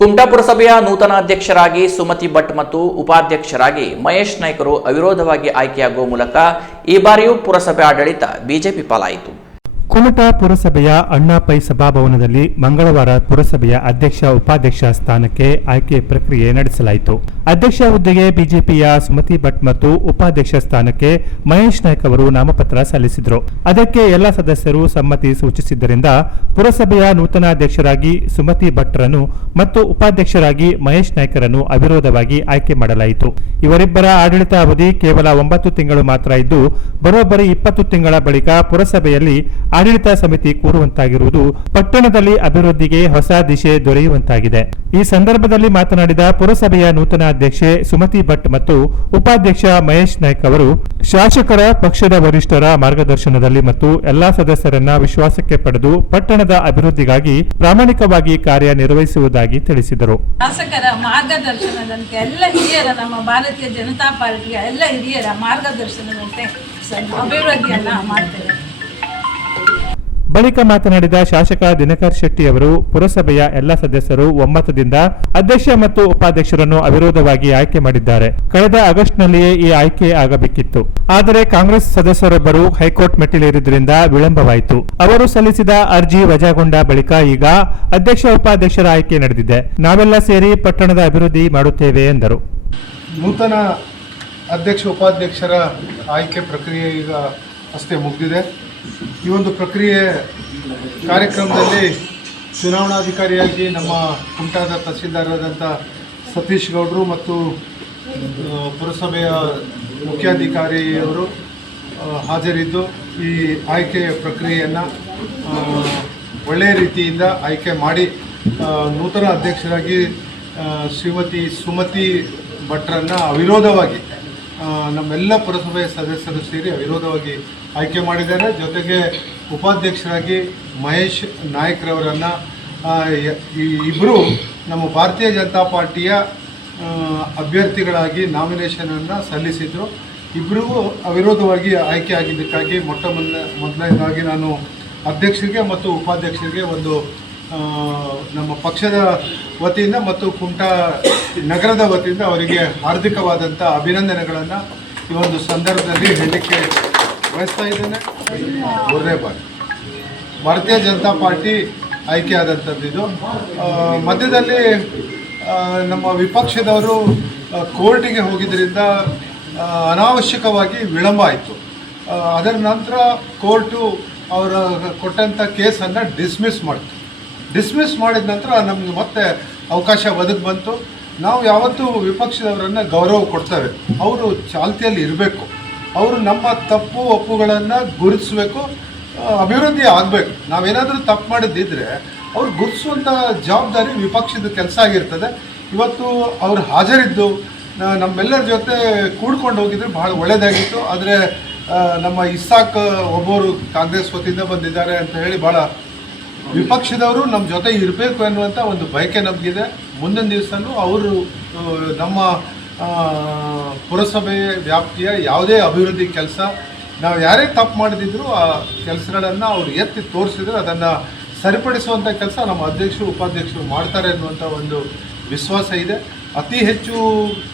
ಕುಮಟಾ ಪುರಸಭೆಯ ನೂತನ ಅಧ್ಯಕ್ಷರಾಗಿ ಸುಮತಿ ಭಟ್ ಮತ್ತು ಉಪಾಧ್ಯಕ್ಷರಾಗಿ ಮಹೇಶ್ ನಾಯ್ಕರು ಅವಿರೋಧವಾಗಿ ಆಯ್ಕೆಯಾಗುವ ಮೂಲಕ ಈ ಬಾರಿಯೂ ಪುರಸಭೆ ಆಡಳಿತ ಬಿಜೆಪಿ ಪಾಲಾಯಿತು. ಕುಮಟಾ ಪುರಸಭೆಯ ಅಣ್ಣಾ ಪೈ ಸಭಾಭವನದಲ್ಲಿ ಮಂಗಳವಾರ ಪುರಸಭೆಯ ಅಧ್ಯಕ್ಷ ಉಪಾಧ್ಯಕ್ಷ ಸ್ಥಾನಕ್ಕೆ ಆಯ್ಕೆ ಪ್ರಕ್ರಿಯೆ ನಡೆಸಲಾಯಿತು. ಅಧ್ಯಕ್ಷ ಹುದ್ದೆಗೆ ಬಿಜೆಪಿಯ ಸುಮತಿ ಭಟ್ ಮತ್ತು ಉಪಾಧ್ಯಕ್ಷ ಸ್ಥಾನಕ್ಕೆ ಮಹೇಶ್ ನಾಯ್ಕ್ ಅವರು ನಾಮಪತ್ರ ಸಲ್ಲಿಸಿದರು. ಅದಕ್ಕೆ ಎಲ್ಲ ಸದಸ್ಯರು ಸಮ್ಮತಿ ಸೂಚಿಸಿದ್ದರಿಂದ ಪುರಸಭೆಯ ನೂತನ ಅಧ್ಯಕ್ಷರಾಗಿ ಸುಮತಿ ಭಟ್ರನ್ನು ಮತ್ತು ಉಪಾಧ್ಯಕ್ಷರಾಗಿ ಮಹೇಶ್ ನಾಯ್ಕರನ್ನು ಅವಿರೋಧವಾಗಿ ಆಯ್ಕೆ ಮಾಡಲಾಯಿತು. ಇವರಿಬ್ಬರ ಆಡಳಿತ ಅವಧಿ ಕೇವಲ 9 ತಿಂಗಳು ಮಾತ್ರ ಇದ್ದು, ಬರೋಬ್ಬರಿ 20 ತಿಂಗಳ ಬಳಿಕ ಪುರಸಭೆಯಲ್ಲಿ ಆಡಳಿತ ಸಮಿತಿ ಕೂರುವಂತಾಗಿರುವುದು ಪಟ್ಟಣದಲ್ಲಿ ಅಭಿವೃದ್ಧಿಗೆ ಹೊಸ ದಿಶೆ ದೊರೆಯುವಂತಾಗಿದೆ. ಈ ಸಂದರ್ಭದಲ್ಲಿ ಮಾತನಾಡಿದ ಪುರಸಭೆಯ ನೂತನ ಅಧ್ಯಕ್ಷೆ ಸುಮತಿ ಭಟ್ ಮತ್ತು ಉಪಾಧ್ಯಕ್ಷ ಮಹೇಶ್ ನಾಯ್ಕ್ ಅವರು ಶಾಸಕರ ಪಕ್ಷದ ವರಿಷ್ಠರ ಮಾರ್ಗದರ್ಶನದಲ್ಲಿ ಮತ್ತು ಎಲ್ಲಾ ಸದಸ್ಯರನ್ನ ವಿಶ್ವಾಸಕ್ಕೆ ಪಡೆದು ಪಟ್ಟಣದ ಅಭಿವೃದ್ಧಿಗಾಗಿ ಪ್ರಾಮಾಣಿಕವಾಗಿ ಕಾರ್ಯನಿರ್ವಹಿಸುವುದಾಗಿ ತಿಳಿಸಿದರು. ಶಾಸಕರ ಮಾರ್ಗದರ್ಶನದಂತೆ ಎಲ್ಲ ಹಿರಿಯರ ನಮ್ಮ ಭಾರತೀಯ ಜನತಾ ಪಾರ್ಟಿಯ ಎಲ್ಲ ಹಿರಿಯರ ಮಾರ್ಗದರ್ಶನದಂತೆ ಅಭಿವೃದ್ಧಿಯನ್ನ ಮಾಡ್ತೇವೆ. ಬಳಿಕ ಮಾತನಾಡಿದ ಶಾಸಕ ದಿನಕರ್ ಶೆಟ್ಟಿ ಅವರು ಪುರಸಭೆಯ ಎಲ್ಲ ಸದಸ್ಯರು ಒಮ್ಮತದಿಂದ ಅಧ್ಯಕ್ಷ ಮತ್ತು ಉಪಾಧ್ಯಕ್ಷರನ್ನು ಅವಿರೋಧವಾಗಿ ಆಯ್ಕೆ ಮಾಡಿದ್ದಾರೆ. ಕಳೆದ ಆಗಸ್ಟ್ನಲ್ಲಿಯೇ ಈ ಆಯ್ಕೆ ಆಗಬೇಕಿತ್ತು. ಆದರೆ ಕಾಂಗ್ರೆಸ್ ಸದಸ್ಯರೊಬ್ಬರು ಹೈಕೋರ್ಟ್ ಮೆಟ್ಟಿಲೇರಿದ್ದರಿಂದ ವಿಳಂಬವಾಯಿತು. ಅವರು ಸಲ್ಲಿಸಿದ ಅರ್ಜಿ ವಜಾಗೊಂಡ ಬಳಿಕ ಈಗ ಅಧ್ಯಕ್ಷ ಉಪಾಧ್ಯಕ್ಷರ ಆಯ್ಕೆ ನಡೆದಿದೆ. ನಾವೆಲ್ಲ ಸೇರಿ ಪಟ್ಟಣದ ಅಭಿವೃದ್ಧಿ ಮಾಡುತ್ತೇವೆ ಎಂದರು. ನೂತನ ಅಧ್ಯಕ್ಷ ಉಪಾಧ್ಯಕ್ಷರ ಆಯ್ಕೆ ಪ್ರಕ್ರಿಯೆ ಈಗ ಅಷ್ಟೇ ಮುಗಿದಿದೆ. ಈ ಒಂದು ಪ್ರಕ್ರಿಯೆ ಕಾರ್ಯಕ್ರಮದಲ್ಲಿ ಚುನಾವಣಾಧಿಕಾರಿಯಾಗಿ ನಮ್ಮ ಕುಮಟಾದ ತಹಸೀಲ್ದಾರರಾದಂಥ ಸತೀಶ್ ಗೌಡರು ಮತ್ತು ಪುರಸಭೆಯ ಮುಖ್ಯಾಧಿಕಾರಿಯವರು ಹಾಜರಿದ್ದು ಈ ಆಯ್ಕೆ ಪ್ರಕ್ರಿಯೆಯನ್ನು ಒಳ್ಳೆಯ ರೀತಿಯಿಂದ ಆಯ್ಕೆ ಮಾಡಿ ನೂತನ ಅಧ್ಯಕ್ಷರಾಗಿ ಶ್ರೀಮತಿ ಸುಮತಿ ಭಟ್ರನ್ನು ಅವಿರೋಧವಾಗಿ ನಮ್ಮೆಲ್ಲ ಪುರಸಭೆಯ ಸದಸ್ಯರು ಸೇರಿ ಅವಿರೋಧವಾಗಿ ಆಯ್ಕೆ ಮಾಡಿದ್ದಾರೆ. ಜೊತೆಗೆ ಉಪಾಧ್ಯಕ್ಷರಾಗಿ ಮಹೇಶ್ ನಾಯ್ಕ್ರವರನ್ನು ಈ ಇಬ್ಬರು ನಮ್ಮ ಭಾರತೀಯ ಜನತಾ ಪಾರ್ಟಿಯ ಅಭ್ಯರ್ಥಿಗಳಾಗಿ ನಾಮಿನೇಷನನ್ನು ಸಲ್ಲಿಸಿದರು. ಇಬ್ಬರಿಗೂ ಅವಿರೋಧವಾಗಿ ಆಯ್ಕೆ ಆಗಿದ್ದಕ್ಕಾಗಿ ಮೊದಲನೇದಾಗಿ ನಾನು ಅಧ್ಯಕ್ಷರಿಗೆ ಮತ್ತು ಉಪಾಧ್ಯಕ್ಷರಿಗೆ ಒಂದು ನಮ್ಮ ಪಕ್ಷದ ವತಿಯಿಂದ ಮತ್ತು ಕುಮಟಾ ನಗರದ ವತಿಯಿಂದ ಅವರಿಗೆ ಹಾರ್ದಿಕವಾದಂಥ ಅಭಿನಂದನೆಗಳನ್ನು ಈ ಒಂದು ಸಂದರ್ಭದಲ್ಲಿ ಹೇಳಲಿಕ್ಕೆ ಬಯಸ್ತಾ ಇದ್ದೇನೆ. ಮೂರನೇ ಬಾರಿ ಭಾರತೀಯ ಜನತಾ ಪಾರ್ಟಿ ಆಯ್ಕೆ ಆದಂಥದ್ದು ಇದು. ಮಧ್ಯದಲ್ಲಿ ನಮ್ಮ ವಿಪಕ್ಷದವರು ಕೋರ್ಟಿಗೆ ಹೋಗಿದ್ದರಿಂದ ಅನಾವಶ್ಯಕವಾಗಿ ವಿಳಂಬ ಆಯಿತು. ಅದರ ನಂತರ ಕೋರ್ಟು ಅವರ ಕೊಟ್ಟಂಥ ಕೇಸನ್ನು ಡಿಸ್ಮಿಸ್ ಮಾಡಿದ ನಂತರ ನಮಗೆ ಮತ್ತೆ ಅವಕಾಶ ಒದಗಿ ಬಂತು. ನಾವು ಯಾವತ್ತೂ ವಿಪಕ್ಷದವರನ್ನು ಗೌರವ ಕೊಡ್ತೇವೆ. ಅವರು ಚಾಲ್ತಿಯಲ್ಲಿ ಇರಬೇಕು. ಅವರು ನಮ್ಮ ತಪ್ಪು ಒಪ್ಪುಗಳನ್ನು ಗುರುತಿಸಬೇಕು, ಅಭಿವೃದ್ಧಿ ಆಗಬೇಕು. ನಾವೇನಾದರೂ ತಪ್ಪು ಮಾಡಿದ್ದಿದ್ರೆ ಅವ್ರು ಗುರುತಿಸುವಂಥ ಜವಾಬ್ದಾರಿ ವಿಪಕ್ಷದ ಕೆಲಸ ಆಗಿರ್ತದೆ. ಇವತ್ತು ಅವರು ಹಾಜರಿದ್ದು ನಮ್ಮೆಲ್ಲರ ಜೊತೆ ಕೂಡ್ಕೊಂಡು ಹೋಗಿದ್ರೆ ಬಹಳ ಒಳ್ಳೆಯದಾಗಿತ್ತು. ಆದರೆ ನಮ್ಮ ಇಸಾಕ್ ಒಬ್ಬರು ಕಾಂಗ್ರೆಸ್ ವತಿಯಿಂದ ಬಂದಿದ್ದಾರೆ ಅಂತ ಹೇಳಿ ಭಾಳ ವಿಪಕ್ಷದವರು ನಮ್ಮ ಜೊತೆ ಇರಬೇಕು ಅನ್ನುವಂಥ ಒಂದು ಬಯಕೆ ನಮಗಿದೆ. ಮುಂದಿನ ದಿವಸನೂ ಅವರು ನಮ್ಮ ಪುರಸಭೆ ವ್ಯಾಪ್ತಿಯ ಯಾವುದೇ ಅಭಿವೃದ್ಧಿ ಕೆಲಸ ನಾವು ಯಾರೇ ತಪ್ಪು ಮಾಡಿದ್ರು ಆ ಕೆಲಸಗಳನ್ನು ಅವರು ಎತ್ತಿ ತೋರಿಸಿದ್ರೆ ಅದನ್ನು ಸರಿಪಡಿಸುವಂಥ ಕೆಲಸ ನಮ್ಮ ಅಧ್ಯಕ್ಷರು ಉಪಾಧ್ಯಕ್ಷರು ಮಾಡ್ತಾರೆ ಅನ್ನುವಂಥ ಒಂದು ವಿಶ್ವಾಸ ಇದೆ. ಅತಿ ಹೆಚ್ಚು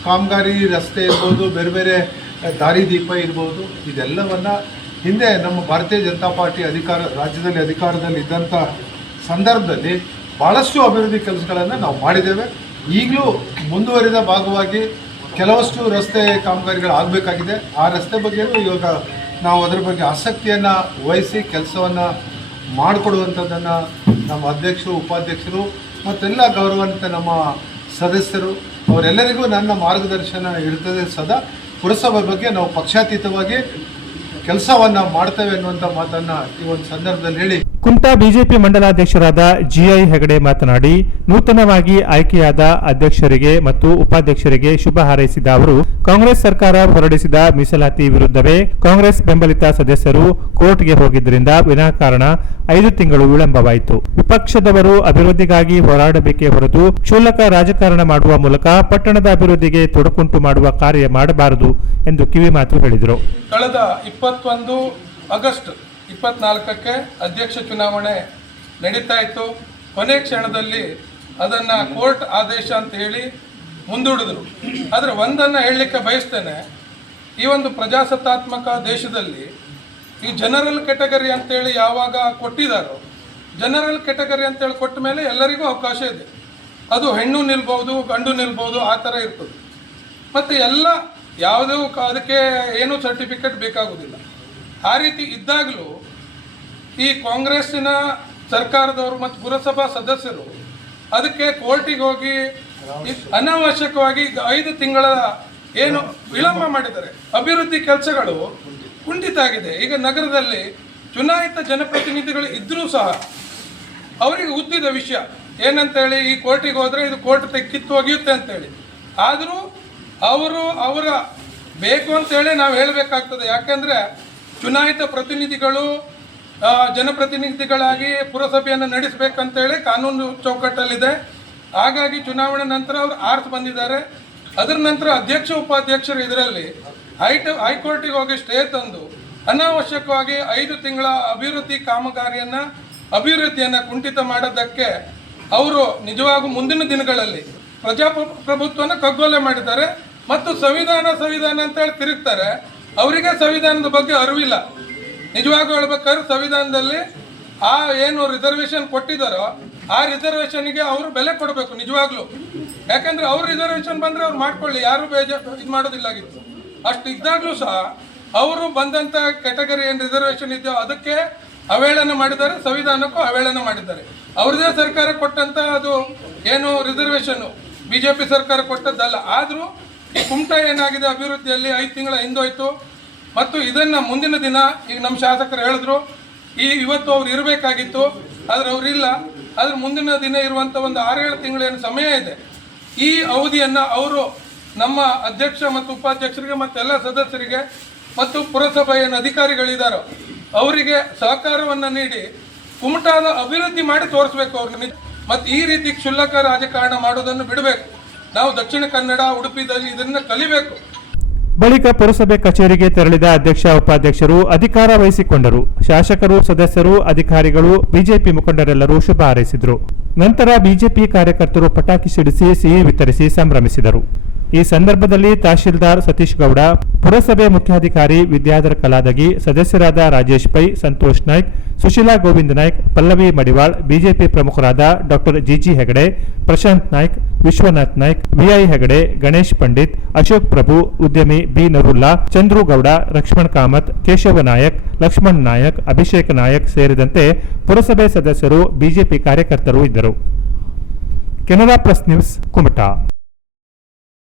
ಕಾಮಗಾರಿ, ರಸ್ತೆ ಇರ್ಬೋದು, ಬೇರೆ ಬೇರೆ ದಾರಿದೀಪ ಇರ್ಬೋದು, ಇದೆಲ್ಲವನ್ನು ಹಿಂದೆ ನಮ್ಮ ಭಾರತೀಯ ಜನತಾ ಪಾರ್ಟಿ ರಾಜ್ಯದಲ್ಲಿ ಅಧಿಕಾರದಲ್ಲಿ ಇದ್ದಂಥ ಸಂದರ್ಭದಲ್ಲಿ ಭಾಳಷ್ಟು ಅಭಿವೃದ್ಧಿ ಕೆಲಸಗಳನ್ನು ನಾವು ಮಾಡಿದ್ದೇವೆ. ಈಗಲೂ ಮುಂದುವರಿದ ಭಾಗವಾಗಿ ಕೆಲವಷ್ಟು ರಸ್ತೆ ಕಾಮಗಾರಿಗಳು ಆಗಬೇಕಾಗಿದೆ. ಆ ರಸ್ತೆ ಬಗ್ಗೆಯೂ ಇವಾಗ ನಾವು ಅದರ ಬಗ್ಗೆ ಆಸಕ್ತಿಯನ್ನು ವಹಿಸಿ ಕೆಲಸವನ್ನು ಮಾಡಿಕೊಡುವಂಥದ್ದನ್ನು ನಮ್ಮ ಅಧ್ಯಕ್ಷರು, ಉಪಾಧ್ಯಕ್ಷರು ಮತ್ತೆಲ್ಲ ಗೌರವಾನ್ವಿತ ನಮ್ಮ ಸದಸ್ಯರು ಅವರೆಲ್ಲರಿಗೂ ನನ್ನ ಮಾರ್ಗದರ್ಶನ ಇರ್ತದೆ. ಸದಾ ಪುರಸಭೆ ಬಗ್ಗೆ ನಾವು ಪಕ್ಷಾತೀತವಾಗಿ ಕೆಲಸವನ್ನು ಮಾಡ್ತೇವೆ ಅನ್ನುವಂಥ ಮಾತನ್ನು ಈ ಒಂದು ಸಂದರ್ಭದಲ್ಲಿ ಹೇಳಿ ಕುಮಟಾ ಬಿಜೆಪಿ ಮಂಡಲಾಧ್ಯಕ್ಷರಾದ ಜಿಐ ಹೆಗಡೆ ಮಾತನಾಡಿ ನೂತನವಾಗಿ ಆಯ್ಕೆಯಾದ ಅಧ್ಯಕ್ಷರಿಗೆ ಮತ್ತು ಉಪಾಧ್ಯಕ್ಷರಿಗೆ ಶುಭ ಹಾರೈಸಿದ ಅವರು ಕಾಂಗ್ರೆಸ್ ಸರ್ಕಾರ ಹೊರಡಿಸಿದ ಮೀಸಲಾತಿ ವಿರುದ್ಧವೇ ಕಾಂಗ್ರೆಸ್ ಬೆಂಬಲಿತ ಸದಸ್ಯರು ಕೋರ್ಟ್ಗೆ ಹೋಗಿದ್ದರಿಂದ ವಿನಾಕಾರಣ 5 ತಿಂಗಳು ವಿಳಂಬವಾಯಿತು. ವಿಪಕ್ಷದವರು ಅಭಿವೃದ್ಧಿಗಾಗಿ ಹೋರಾಡಬೇಕೇ ಹೊರತು ಕ್ಷುಲ್ಲಕ ರಾಜಕಾರಣ ಮಾಡುವ ಮೂಲಕ ಪಟ್ಟಣದ ಅಭಿವೃದ್ಧಿಗೆ ತೊಡಕುಂಟು ಮಾಡುವ ಕಾರ್ಯ ಮಾಡಬಾರದು ಎಂದು ಕಿವಿಮಾತು ಹೇಳಿದರು. ಕಳೆದ 21 ಆಗಸ್ಟ್ 24ಕ್ಕೆ ಅಧ್ಯಕ್ಷ ಚುನಾವಣೆ ನಡೀತಾ ಇತ್ತು. ಕೊನೆ ಕ್ಷಣದಲ್ಲಿ ಅದನ್ನು ಕೋರ್ಟ್ ಆದೇಶ ಅಂತ ಹೇಳಿ ಮುಂದೂಡಿದ್ರು. ಆದರೆ ಒಂದನ್ನು ಹೇಳಲಿಕ್ಕೆ ಬಯಸ್ತೇನೆ, ಈ ಒಂದು ಪ್ರಜಾಸತ್ತಾತ್ಮಕ ದೇಶದಲ್ಲಿ ಈ ಜನರಲ್ ಕೆಟಗರಿ ಅಂತೇಳಿ ಯಾವಾಗ ಕೊಟ್ಟಿದ್ದಾರೋ, ಜನರಲ್ ಕೆಟಗರಿ ಅಂತೇಳಿ ಕೊಟ್ಟ ಮೇಲೆ ಎಲ್ಲರಿಗೂ ಅವಕಾಶ ಇದೆ. ಅದು ಹೆಣ್ಣು ನಿಲ್ಬೋದು, ಗಂಡು ನಿಲ್ಬೋದು, ಆ ಥರ ಇರ್ತದೆ. ಮತ್ತು ಎಲ್ಲ ಯಾವುದೂ ಅದಕ್ಕೆ ಏನೂ ಸರ್ಟಿಫಿಕೇಟ್ ಬೇಕಾಗೋದಿಲ್ಲ. ಆ ರೀತಿ ಇದ್ದಾಗಲೂ ಈ ಕಾಂಗ್ರೆಸ್ಸಿನ ಸರ್ಕಾರದವರು ಮತ್ತು ಪುರಸಭಾ ಸದಸ್ಯರು ಅದಕ್ಕೆ ಕೋರ್ಟಿಗೆ ಹೋಗಿ ಅನಾವಶ್ಯಕವಾಗಿ 5 ತಿಂಗಳ ಏನು ವಿಳಂಬ ಮಾಡಿದ್ದಾರೆ. ಅಭಿವೃದ್ಧಿ ಕೆಲಸಗಳು ಕುಂಠಿತ ಆಗಿದೆ. ಈಗ ನಗರದಲ್ಲಿ ಚುನಾಯಿತ ಜನಪ್ರತಿನಿಧಿಗಳು ಇದ್ದರೂ ಸಹ ಅವರಿಗೆ ಗೊತ್ತಿದ್ದ ವಿಷಯ ಏನಂತೇಳಿ, ಈ ಕೋರ್ಟಿಗೆ ಹೋದರೆ ಇದು ಕೋರ್ಟ್ ಕಿತ್ತು ಒಗೆಯುತ್ತೆ ಅಂತೇಳಿ. ಆದರೂ ಅವರ ಬೇಕು ಅಂತೇಳಿ ನಾವು ಹೇಳಬೇಕಾಗ್ತದೆ. ಯಾಕೆಂದರೆ ಚುನಾಯಿತ ಪ್ರತಿನಿಧಿಗಳು ಜನಪ್ರತಿನಿಧಿಗಳಾಗಿ ಪುರಸಭೆಯನ್ನು ನಡೆಸಬೇಕಂತೇಳಿ ಕಾನೂನು ಚೌಕಟ್ಟಲ್ಲಿದೆ. ಹಾಗಾಗಿ ಚುನಾವಣೆ ನಂತರ ಅವರು ಆರ್ಸ್ ಬಂದಿದ್ದಾರೆ. ಅದರ ನಂತರ ಅಧ್ಯಕ್ಷ ಉಪಾಧ್ಯಕ್ಷರು ಇದರಲ್ಲಿ ಹೈಕೋರ್ಟಿಗೆ ಹೋಗಿ ಸ್ಟೇ ತಂದು ಅನಾವಶ್ಯಕವಾಗಿ 5 ತಿಂಗಳ ಅಭಿವೃದ್ಧಿಯನ್ನು ಕುಂಠಿತ ಮಾಡೋದಕ್ಕೆ ಅವರು ನಿಜವಾಗೂ ಮುಂದಿನ ದಿನಗಳಲ್ಲಿ ಪ್ರಜಾಪ್ರಭುತ್ವನ ಕಗ್ಗೊಲೆ ಮಾಡಿದ್ದಾರೆ ಮತ್ತು ಸಂವಿಧಾನ ಅಂತೇಳಿ ತಿರುಗ್ತಾರೆ. ಅವರಿಗೆ ಸಂವಿಧಾನದ ಬಗ್ಗೆ ಅರಿವಿಲ್ಲ. ನಿಜವಾಗೂ ಹೇಳ್ಬೇಕಾದ್ರೆ ಸಂವಿಧಾನದಲ್ಲಿ ಆ ಏನು ರಿಸರ್ವೇಷನ್ ಕೊಟ್ಟಿದ್ದಾರೋ ಆ ರಿಸರ್ವೇಷನ್ಗೆ ಅವರು ಬೆಲೆ ಕೊಡಬೇಕು ನಿಜವಾಗ್ಲೂ. ಯಾಕಂದ್ರೆ ಅವ್ರ ರಿಸರ್ವೇಷನ್ ಬಂದರೆ ಅವ್ರು ಮಾಡ್ಕೊಳ್ಳಿ, ಯಾರು ಇದು ಮಾಡೋದಿಲ್ಲಾಗಿತ್ತು. ಅಷ್ಟು ಇದ್ದಾಗಲೂ ಸಹ ಅವರು ಬಂದಂಥ ಕೆಟಗರಿ ಏನು ರಿಸರ್ವೇಷನ್ ಇದೆಯೋ ಅದಕ್ಕೆ ಅವೇಳನ ಮಾಡಿದ್ದಾರೆ, ಸಂವಿಧಾನಕ್ಕೂ ಅವೇಳನ ಮಾಡಿದ್ದಾರೆ. ಅವ್ರದೇ ಸರ್ಕಾರ ಕೊಟ್ಟಂಥ ಅದು ಏನು ರಿಸರ್ವೇಷನ್ನು BJP ಸರ್ಕಾರ ಕೊಟ್ಟದ್ದಲ್ಲ. ಆದರೂ ಈ ಕುಮಟಾ ಏನಾಗಿದೆ ಅಭಿವೃದ್ಧಿಯಲ್ಲಿ 5 ತಿಂಗಳ ಹಿಂದೋಯ್ತು. ಮತ್ತು ಇದನ್ನು ಮುಂದಿನ ದಿನ ಈಗ ನಮ್ಮ ಶಾಸಕರು ಹೇಳಿದ್ರು, ಇವತ್ತು ಅವ್ರು ಇರಬೇಕಾಗಿತ್ತು, ಆದರೆ ಅವರಿಲ್ಲ. ಆದರೆ ಮುಂದಿನ ದಿನ ಇರುವಂಥ ಒಂದು 6-7 ತಿಂಗಳೇನು ಸಮಯ ಇದೆ, ಈ ಅವಧಿಯನ್ನು ಅವರು ನಮ್ಮ ಅಧ್ಯಕ್ಷ ಮತ್ತು ಉಪಾಧ್ಯಕ್ಷರಿಗೆ ಮತ್ತು ಎಲ್ಲ ಸದಸ್ಯರಿಗೆ ಮತ್ತು ಪುರಸಭೆಯ ಅಧಿಕಾರಿಗಳಿದ್ದಾರೋ ಅವರಿಗೆ ಸಹಕಾರವನ್ನು ನೀಡಿ ಕುಮಟಾದ ಅಭಿವೃದ್ಧಿ ಮಾಡಿ ತೋರಿಸ್ಬೇಕು ಅವ್ರನ್ನ. ಮತ್ತು ಈ ರೀತಿ ಕ್ಷುಲ್ಲಕ ರಾಜಕಾರಣ ಮಾಡೋದನ್ನು ಬಿಡಬೇಕು. ನಾವು ದಕ್ಷಿಣ ಕನ್ನಡ, ಉಡುಪಿದಲ್ಲಿ ಇದನ್ನು ಕಲಿಬೇಕು. ಬಳಿಕ ಪುರಸಭೆ ಕಚೇರಿಗೆ ತೆರಳಿದ ಅಧ್ಯಕ್ಷ ಉಪಾಧ್ಯಕ್ಷರು ಅಧಿಕಾರ ವಹಿಸಿಕೊಂಡರು. ಶಾಸಕರು, ಸದಸ್ಯರು, ಅಧಿಕಾರಿಗಳು, ಬಿಜೆಪಿ ಮುಖಂಡರೆಲ್ಲರೂ ಶುಭ ಹಾರೈಸಿದರು. ನಂತರ ಬಿಜೆಪಿ ಕಾರ್ಯಕರ್ತರು ಪಟಾಕಿ ಸಿಡಿಸಿ ಸಿಹಿ ವಿತರಿಸಿ ಸಂಭ್ರಮಿಸಿದರು. ಈ ಸಂದರ್ಭದಲ್ಲಿ ತಹಶೀಲ್ದಾರ್ ಸತೀಶ್ ಗೌಡ, ಪುರಸಭೆ ಮುಖ್ಯಾಧಿಕಾರಿ ವಿದ್ಯಾಧರ್ ಕಲಾದಗಿ, ಸದಸ್ಯರಾದ ರಾಜೇಶ್ ಪೈ, ಸಂತೋಷ್ ನಾಯ್ಕ್, ಸುಶೀಲಾ ಗೋವಿಂದ ನಾಯ್ಕ್, ಪಲ್ಲವಿ ಮಡಿವಾಳ್, ಬಿಜೆಪಿ ಪ್ರಮುಖರಾದ doctor G G Hegde, Prashant Naik, Vishwanath Naik, V I Hegde, Ganesh Pandit, Ashok Prabhu, ಉದ್ಯಮಿ ಬಿ ನರುಲ್ಲಾ, ಚಂದ್ರು ಗೌಡ, ಲಕ್ಷ್ಮಣ್ ಕಾಮತ್, ಕೇಶವ ನಾಯಕ್, ಲಕ್ಷ್ಮಣ್ ನಾಯಕ್, ಅಭಿಷೇಕ್ ನಾಯಕ್ ಸೇರಿದಂತೆ ಪುರಸಭೆ ಸದಸ್ಯರು, ಬಿಜೆಪಿ ಕಾರ್ಯಕರ್ತರು ಇದ್ದರು. Canara plus news, Kumta.